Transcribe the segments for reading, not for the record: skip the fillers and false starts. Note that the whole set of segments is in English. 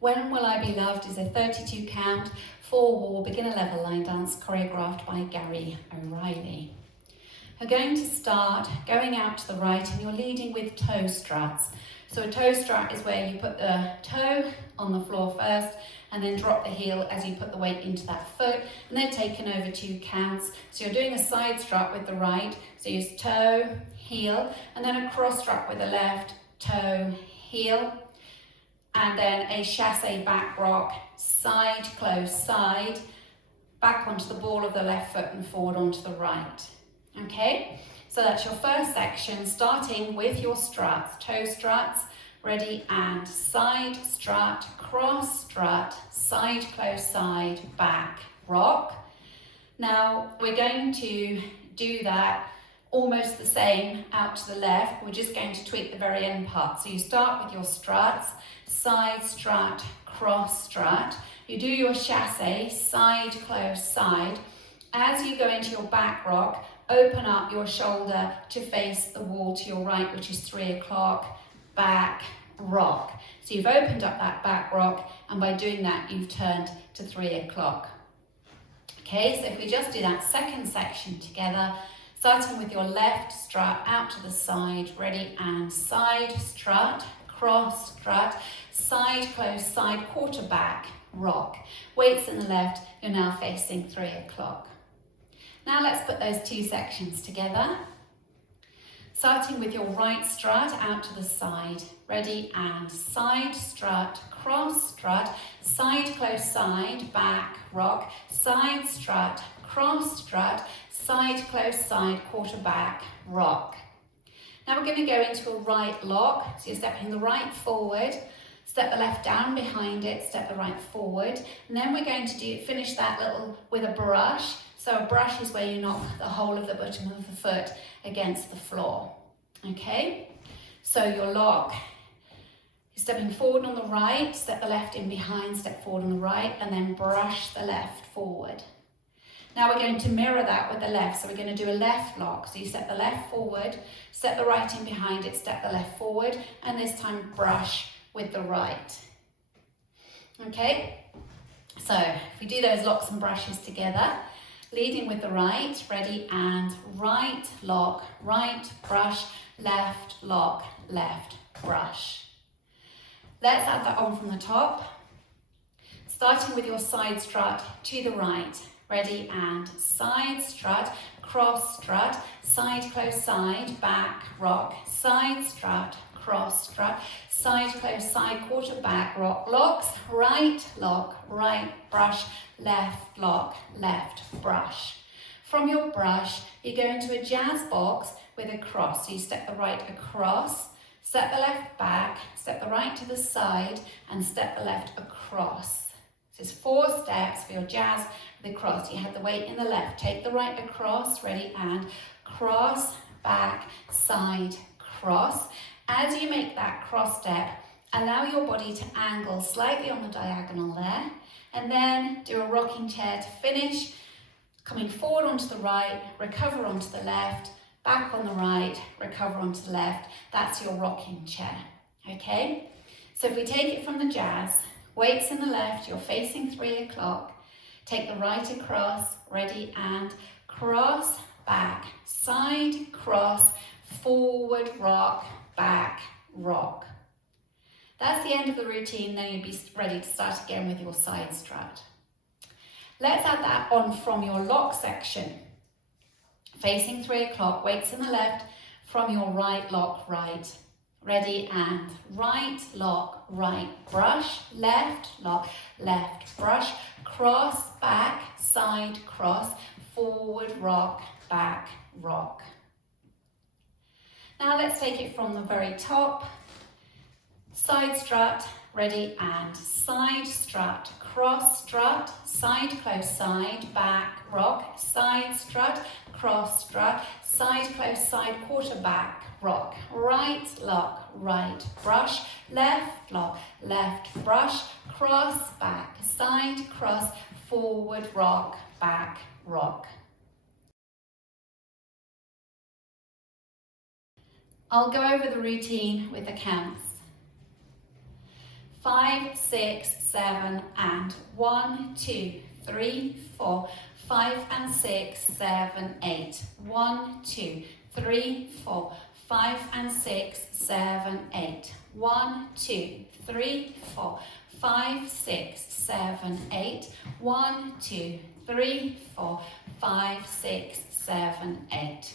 When Will I Be Loved is a 32 count, 4-wall beginner level line dance choreographed by Gary O'Reilly. We're going to start going out to the right and you're leading with toe struts. So a toe strut is where you put the toe on the floor first and then drop the heel as you put the weight into that foot, and they're taken over 2 counts. So you're doing a side strut with the right, so use toe, heel, and then a cross strut with the left, toe, heel, and then a chassé back rock, side, close, side, back onto the ball of the left foot and forward onto the right. Okay, so that's your first section, starting with your struts, toe struts, ready, and side strut, cross strut, side, close, side, back, rock. Now we're going to do that almost the same out to the left. We're just going to tweak the very end part. So you start with your struts, side strut, cross strut. You do your chassé, side, close, side. As you go into your back rock, open up your shoulder to face the wall to your right, which is 3 o'clock, back, rock. So you've opened up that back rock, and by doing that, you've turned to 3 o'clock. Okay, so if we just do that second section together, starting with your left strut out to the side, ready, and side strut, cross strut, side, close, side, quarter back, rock. Weights in the left, you're now facing 3 o'clock. Now let's put those 2 sections together. Starting with your right strut out to the side, ready, and side strut, cross strut, side, close, side, back, rock, side strut, cross strut, side, close, side, quarter back, rock. Now we're going to go into a right lock, so you're stepping the right forward, step the left down behind it, step the right forward, and then we're going to finish that little with a brush. So a brush is where you knock the whole of the bottom of the foot against the floor. Okay, so your lock, you're stepping forward on the right, step the left in behind, step forward on the right, and then brush the left forward. Now we're going to mirror that with the left, so we're going to do a left lock. So you step the left forward, step the right in behind it, step the left forward, and this time brush with the right. Okay, so if we do those locks and brushes together, leading with the right, ready, and right lock, right brush, left lock, left brush. Let's add that on from the top. Starting with your side strut to the right, ready, and side strut, cross strut, side, close, side, back, rock, side strut, cross strut, side, close, side, quarter back, rock, locks, right lock, right brush, left lock, left brush. From your brush, you go into a jazz box with a cross. So you step the right across, step the left back, step the right to the side, and step the left across. So it's 4 steps for your jazz with a cross. You have the weight in the left, take the right across, ready, and cross, back, side, cross. As you make that cross step, allow your body to angle slightly on the diagonal there, and then do a rocking chair to finish, coming forward onto the right, recover onto the left, back on the right, recover onto the left. That's your rocking chair, okay? So if we take it from the jazz, weights in the left, you're facing 3 o'clock, take the right across, ready, and cross, back, side, cross, forward, rock, back, rock. That's the end of the routine, then you'd be ready to start again with your side strut. Let's add that on from your lock section. Facing 3 o'clock, weights in the left, from your right lock, right. Ready, and right lock, right brush, left lock, left brush, cross, back, side, cross, forward, rock, back, rock. Now let's take it from the very top. Side strut, ready, and side strut, cross strut, side, close, side, back, rock, side strut, cross strut, side, close, side, quarter back, rock, right lock, right brush, left lock, left brush, cross, back, side, cross, forward, rock, back, rock. I'll go over the routine with the counts. 5, 6, 7, and 1, 2, 3, 4, 5 and 6, 7, 8. 1, 2, 3, 4, 5 and 6, 7, 8. 1, 2, 3, 4, 5, 6, 7, 8. 1, 2, 3, 4, 5, 6, 7, 8.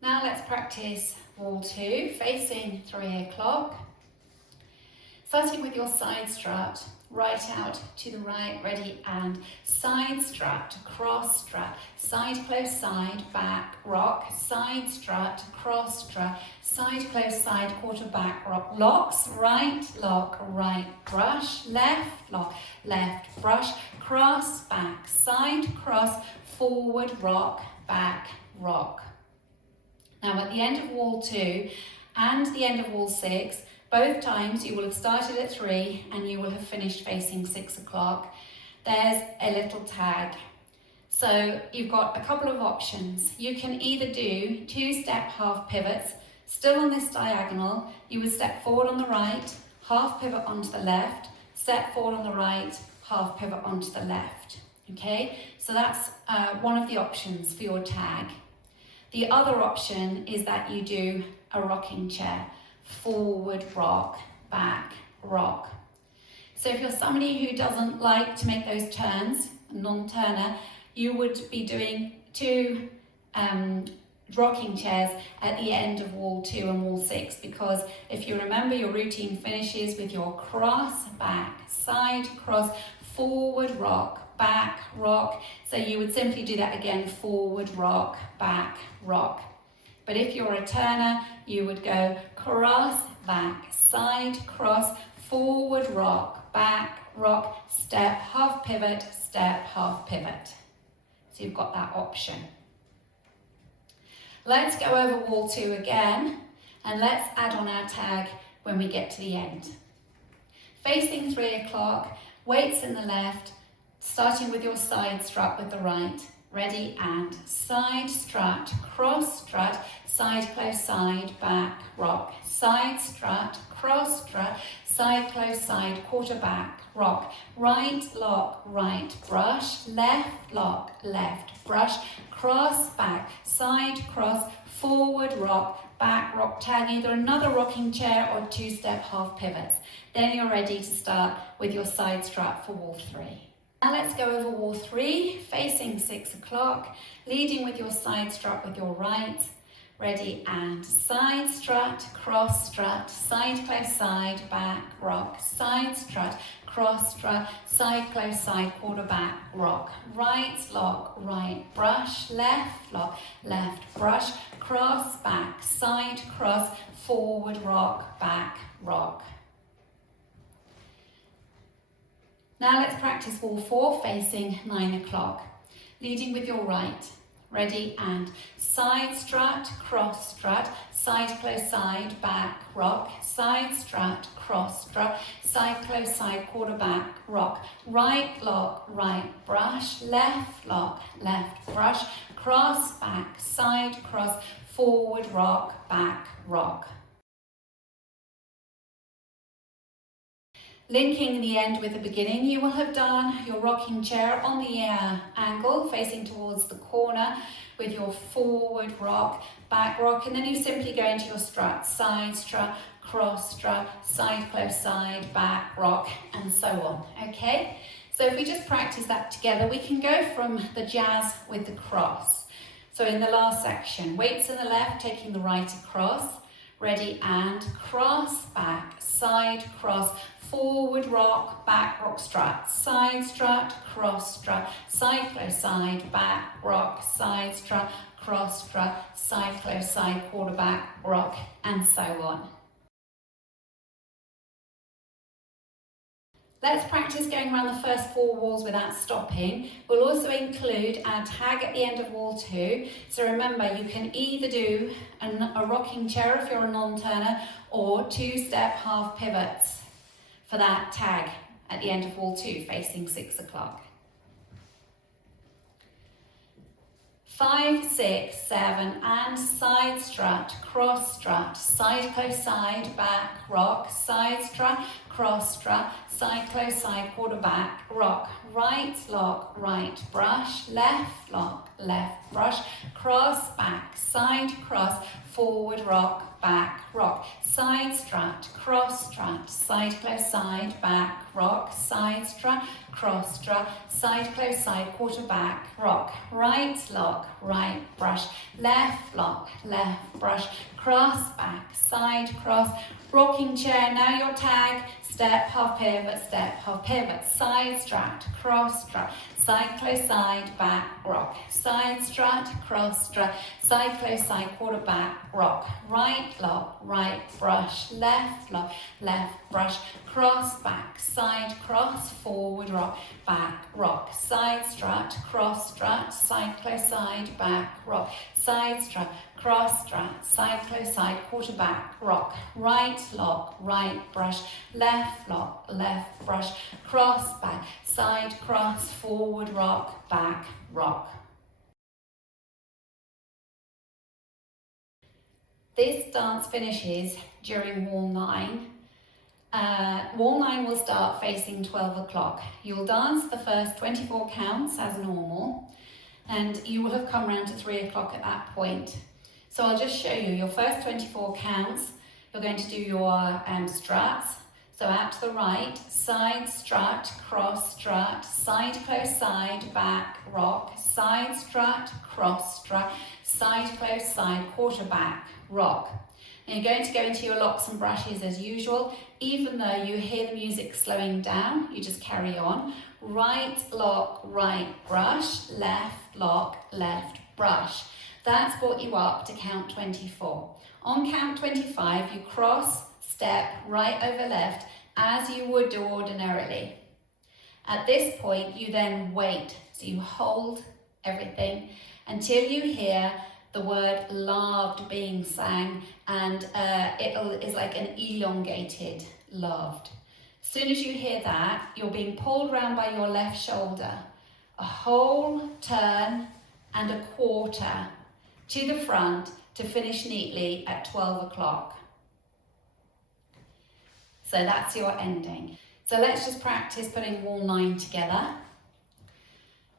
Now let's practice wall 2, facing 3 o'clock. Starting with your side strut, right out to the right, ready, and side strut, cross strut, side close side, back, rock, side strut, cross strut, side close side, quarter back, rock, locks, right, lock, right, brush, left, lock, left, brush, cross, back, side, cross, forward, rock, back, rock. Now at the end of wall 2 and the end of wall 6, both times you will have started at 3 and you will have finished facing 6 o'clock. There's a little tag. So you've got a couple of options. You can either do 2-step half pivots, still on this diagonal. You would step forward on the right, half pivot onto the left, step forward on the right, half pivot onto the left. Okay, so that's one of the options for your tag. The other option is that you do a rocking chair. Forward rock, back rock. So if you're somebody who doesn't like to make those turns, a non-turner, you would be doing 2 rocking chairs at the end of wall 2 and wall 6, because if you remember, your routine finishes with your cross, back, side, cross, forward rock, back rock. So you would simply do that again, forward rock, back rock. But if you're a turner, you would go cross, back, side, cross, forward, rock, back, rock, step, half pivot, step, half pivot. So you've got that option. Let's go over wall 2 again, and let's add on our tag when we get to the end. Facing 3 o'clock, weights in the left, starting with your side strut with the right. Ready, and side strut, cross strut, side close side, back rock, side strut, cross strut, side close side, quarter back rock, right lock, right brush, left lock, left brush, cross back, side cross, forward rock, back rock, tag either another rocking chair or 2-step half pivots. Then you're ready to start with your side strut for wall 3. Now let's go over wall 3, facing 6 o'clock, leading with your side strut with your right. Ready, and side strut, cross strut, side close side, back rock, side strut, cross strut, side close side, quarter back rock, right lock, right brush, left lock, left brush, cross back, side cross, forward rock, back rock. Now let's practice wall 4, facing 9 o'clock, leading with your right. Ready, and side strut, cross strut, side close side, back rock, side strut, cross strut, side close side, quarter back rock, right lock, right brush, left lock, left brush, cross back, side cross, forward rock, back rock. Linking the end with the beginning, you will have done your rocking chair on the angle facing towards the corner with your forward rock, back rock, and then you simply go into your strut, side strut, cross strut, side close side, back rock, and so on, okay? So if we just practice that together, we can go from the jazz with the cross. So in the last section, weights in the left, taking the right across, ready, and cross, back, side cross, forward rock, back rock strut, side strut, cross strut, side close side, back rock, side strut, cross strut, side close side, quarter back rock, and so on. Let's practice going around the first 4 walls without stopping. We'll also include our tag at the end of wall 2. So remember, you can either do a rocking chair if you're a non-turner, or 2-step half pivots for that tag at the end of wall 2, facing 6 o'clock. 5, 6, 7, and side strut, cross strut, side close side, back, rock, side strut, cross strut, side close side, quarter back, rock, right lock, right brush, left lock, left brush, cross back, side cross, forward rock, back rock, side strut, cross strut, side close side, back rock, side strut, cross strut, side close side, quarter back, rock, right lock, right brush, left lock, left brush, cross back, side cross, rocking chair, now your tag, step, half pivot, side strut, cross strut, side close side, back rock, side strut, cross strut, side close side, quarter back, rock, right lock, right brush, left lock, left brush, cross back, side cross, forward rock, back rock, side strut, cross strut, side close side, back rock, side strut, cross strut, side close side, quarter back, rock, right lock, right brush, left lock, left brush, cross back, side cross, forward rock, back rock. This dance finishes during wall 9. Wall 9 will start facing 12 o'clock. You'll dance the first 24 counts as normal, and you will have come round to 3 o'clock at that point. So I'll just show you your first 24 counts. You're going to do your struts. So out to the right, side strut, cross strut, side close side, back rock, side strut, cross strut, side close side, quarter back, rock. And you're going to go into your locks and brushes as usual. Even though you hear the music slowing down, you just carry on. Right lock, right brush, left lock, left brush. That's brought you up to count 24. On count 25, you cross, step, right over left, as you would do ordinarily. At this point, you then wait. So you hold everything until you hear the word loved being sang, and it is like an elongated loved. As soon as you hear that, you're being pulled round by your left shoulder, a whole turn and a quarter to the front to finish neatly at 12 o'clock. So that's your ending. So let's just practice putting wall 9 together.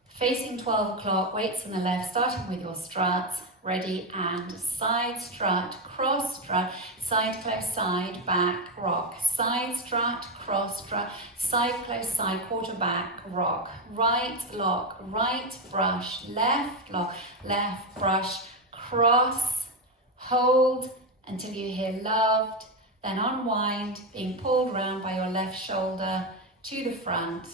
Facing 12 o'clock, weights on the left, starting with your struts. Ready, and side strut, cross strut, side close side, back rock, side strut, cross strut, side close side, quarter back, rock, right lock, right brush, left lock, left brush, cross, hold until you hear loved, then unwind, being pulled round by your left shoulder to the front.